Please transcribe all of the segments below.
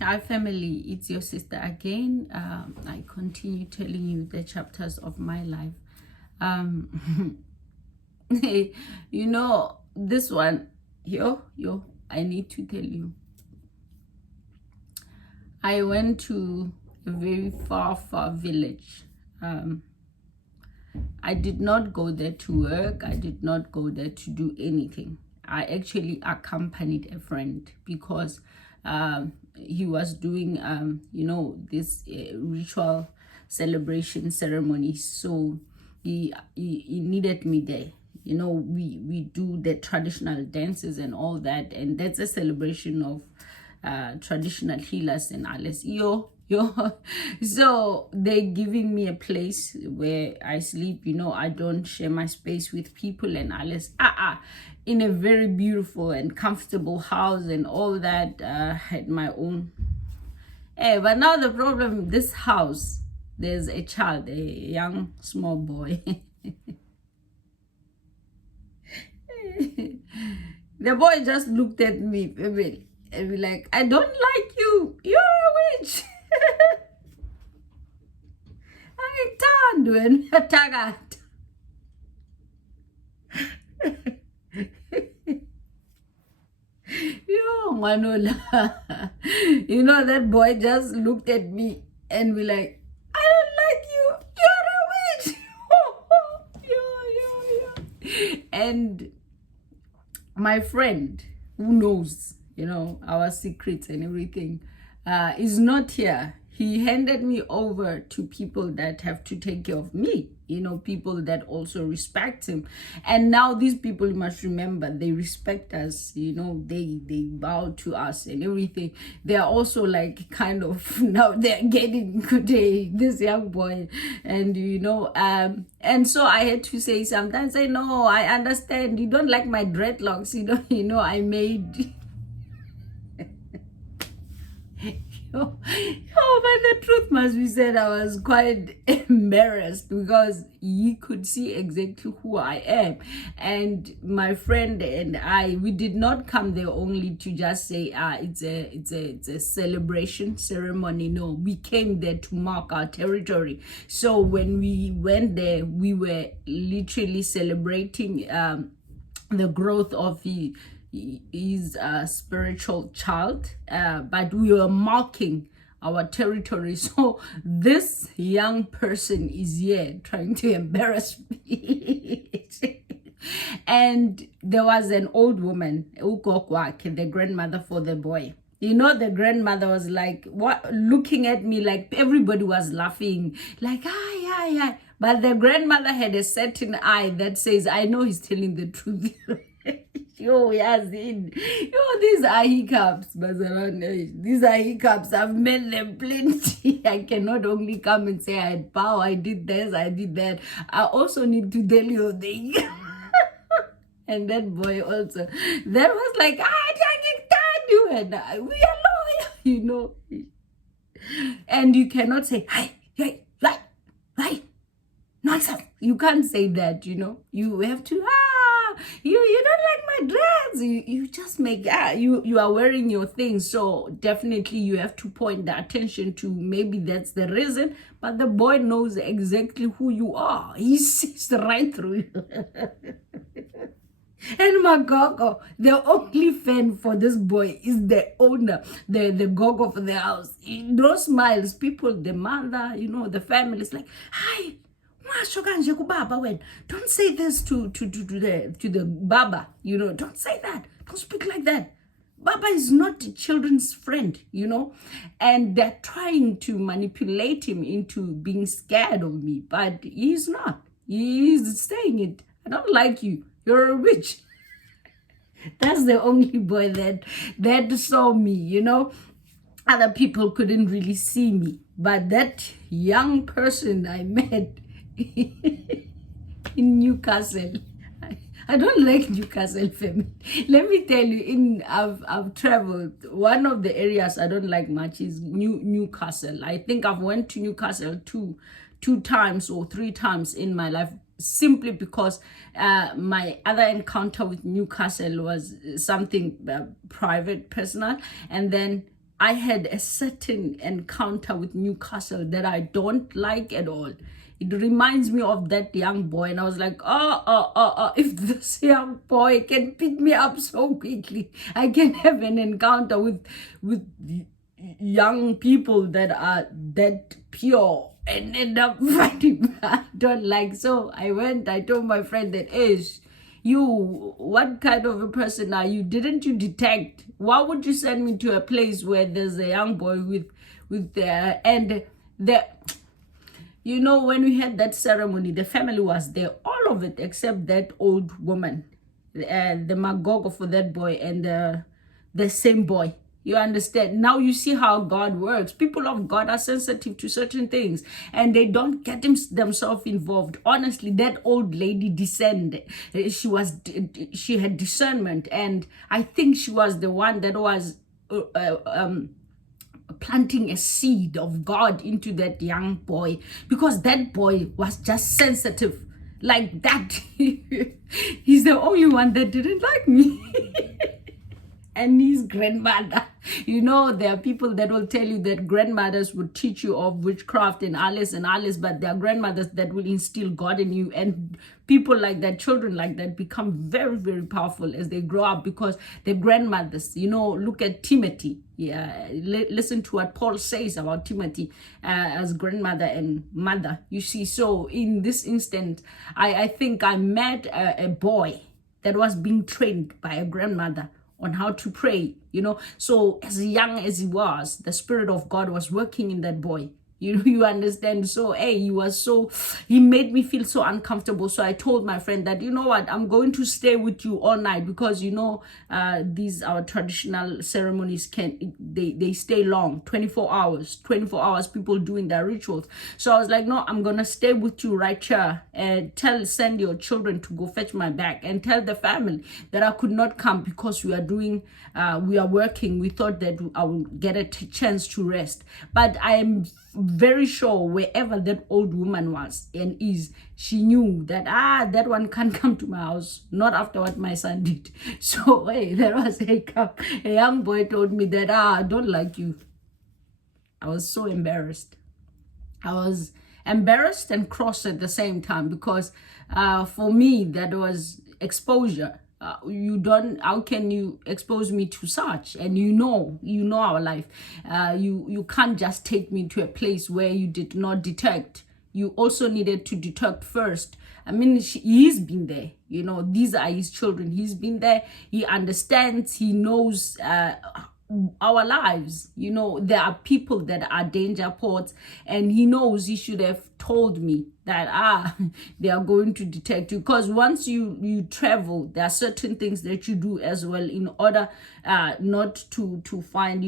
Hi, family. It's your sister again. I continue telling you the chapters of my life. Um, this one, I need to tell you. I went to a very far, far village. Um, I did not go there to work. I did not go there to do anything. I actually accompanied a friend because he was doing, this ritual celebration ceremony. So he needed me there. We do the traditional dances and all that, and that's a celebration of traditional healers and alles. So they're giving me a place where I sleep. I don't share my space with people and alles. In a very beautiful and comfortable house and all that. Had my own. But now the problem, this house, there's a child, a young small boy. The boy just looked at me and be like, I don't like you. You're a witch. Angithandwe ngiyathakatha. Yo, Manola. That boy just looked at me and be like, I don't like you. You're a witch. And my friend who knows, our secrets and everything, is not here. He handed me over to people that have to take care of me, people that also respect him. And now these people, you must remember, they respect us, they bow to us and everything. They're also like kind of now they're getting good day, this young boy. And and so I had to say sometimes, say, no, I understand you don't like my dreadlocks, I made but the truth must be said, I was quite embarrassed because he could see exactly who I am. And my friend and I, we did not come there only to just say, it's a celebration ceremony. No, we came there to mark our territory. So when we went there, we were literally celebrating the growth of his spiritual child, but we were marking our territory. So this young person is here trying to embarrass me. And there was an old woman, ugokwakhe, the grandmother for the boy. The grandmother was like, what, looking at me like everybody was laughing, like, hi, hi, hi. But the grandmother had a certain eye that says, I know he's telling the truth. These are hiccups, Bazalwane. These are hiccups. I've made them plenty. I cannot only come and say I had power, I did this, I did that. I also need to tell you things. And that boy also, that was like, I can't stand you, and we are loyal, And you cannot say, hey, right, nonsense. You can't say that, You have to, you don't like my dress. You just make, you are wearing your things. So definitely you have to point the attention to maybe that's the reason. But the boy knows exactly who you are. He sees right through you. And Magogo, the only fan for this boy is the owner, the gogo of the house. Those smiles, people, the mother, the family is like, hi, don't say this to the baba, don't say that. Don't speak like that. Baba is not children's friend, and they're trying to manipulate him into being scared of me, but he's not. He's saying it. I don't like you. You're a witch. That's the only boy that saw me, Other people couldn't really see me. But that young person I met in Newcastle, I don't like Newcastle family. Let me tell you, I've traveled. One of the areas I don't like much is Newcastle. I think I've went to Newcastle two times or three times in my life, simply because my other encounter with Newcastle was something private, personal, and then I had a certain encounter with Newcastle that I don't like at all. It reminds me of that young boy, and I was like, if this young boy can pick me up so quickly, I can have an encounter with young people that are that pure and end up fighting. I don't like. So I told my friend that, what kind of a person are you? Didn't you detect? Why would you send me to a place where there's a young boy with and the, when we had that ceremony, the family was there, all of it except that old woman, the magogo for that boy, and the same boy. You understand? Now you see how God works. People of God are sensitive to certain things, and they don't get themselves involved. Honestly, that old lady discerned. She had discernment, and I think she was the one that was planting a seed of God into that young boy, because that boy was just sensitive like that. He's the only one that didn't like me. And his grandmother. There are people that will tell you that grandmothers would teach you of witchcraft and alles, but there are grandmothers that will instill God in you. And people like that, children like that, become very, very powerful as they grow up, because the grandmothers, look at Timothy. Yeah, listen to what Paul says about Timothy as grandmother and mother. You see, so in this instant, I think I met a boy that was being trained by a grandmother on how to pray, So as young as he was, the Spirit of God was working in that boy. You understand? So, he made me feel so uncomfortable. So I told my friend that, what, I'm going to stay with you all night, because, these our traditional ceremonies they stay long, 24 hours, people doing their rituals. So I was like, no, I'm going to stay with you right here, and send your children to go fetch my bag, and tell the family that I could not come because we are working. We thought that I would get a chance to rest. But I am very sure wherever that old woman was and is, she knew that that one can't come to my house, not after what my son did. So there was a young boy told me that I don't like you. I was so embarrassed. I was embarrassed and cross at the same time, because for me that was exposure. How can you expose me to such? And our life. You can't just take me to a place where you did not detect. You also needed to detect first. I mean, he's been there. These are his children. He's been there. He understands. He knows our lives. There are people that are danger ports, and he knows he should have told me that they are going to detect you, because once you travel, there are certain things that you do as well in order not to find,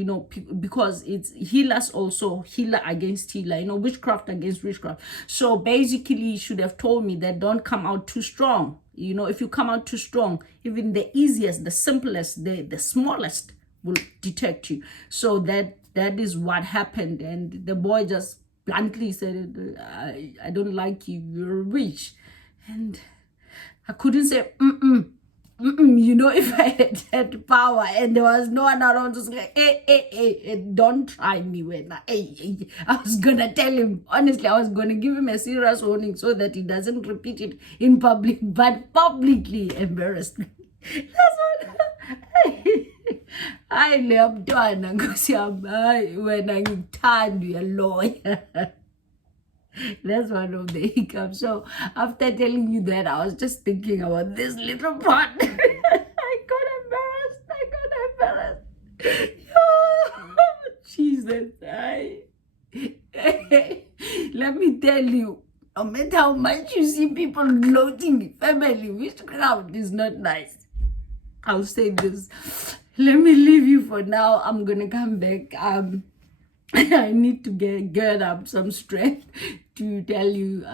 because it's healers also, healer against healer, witchcraft against witchcraft. So basically he should have told me that don't come out too strong. If you come out too strong, even the easiest, the simplest, the smallest will detect you. So that is what happened. And the boy just bluntly said, I don't like you, you're a witch. And I couldn't say if I had power and there was no one around, just like, don't try me when I was gonna tell him, honestly, I was gonna give him a serious warning so that he doesn't repeat it in public, but publicly embarrassed me. That's what hayi le mntwana Nkosi yami, hayi wena ngikuthanda, uyaloya. That's one of the hiccups. So after telling you that, I was just thinking about this little part. I got embarrassed. Oh, Jesus. Let me tell you, no matter how much you see people gloating, family, witchcraft is not nice. I'll say this. Let me leave you for now. I'm gonna come back. I need to gird up some strength to tell you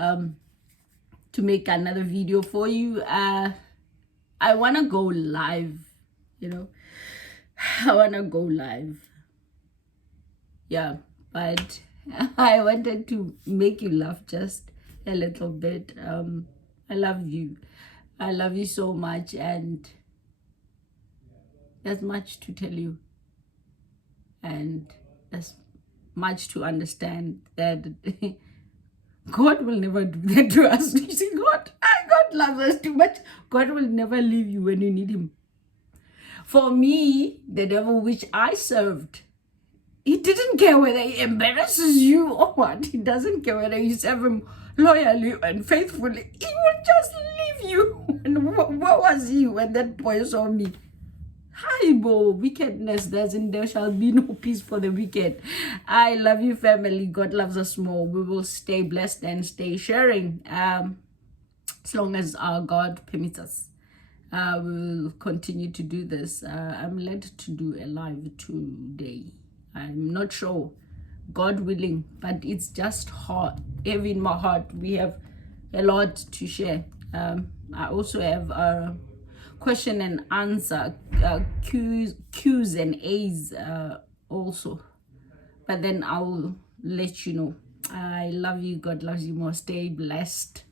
to make another video for you. I wanna go live, I wanna go live. Yeah, but I wanted to make you laugh just a little bit. I love you. I love you so much, and there's much to tell you. And as much to understand that God will never do that to us. You see, God loves us too much. God will never leave you when you need him. For me, the devil which I served, he didn't care whether he embarrasses you or what. He doesn't care whether you serve him loyally and faithfully. He will just leave you. And where was he when that boy saw me? Haibo, wickedness there shall be no peace for the wicked. I love you, family. God loves us more. We will stay blessed and stay sharing as long as our God permits us. We will continue to do this. I'm led to do a live today. I'm not sure, God willing, but it's just hard, heavy in my heart. We have a lot to share. I also have a question and answer, Q's and A's also. But then I'll let you know. I love you. God loves you more. Stay blessed.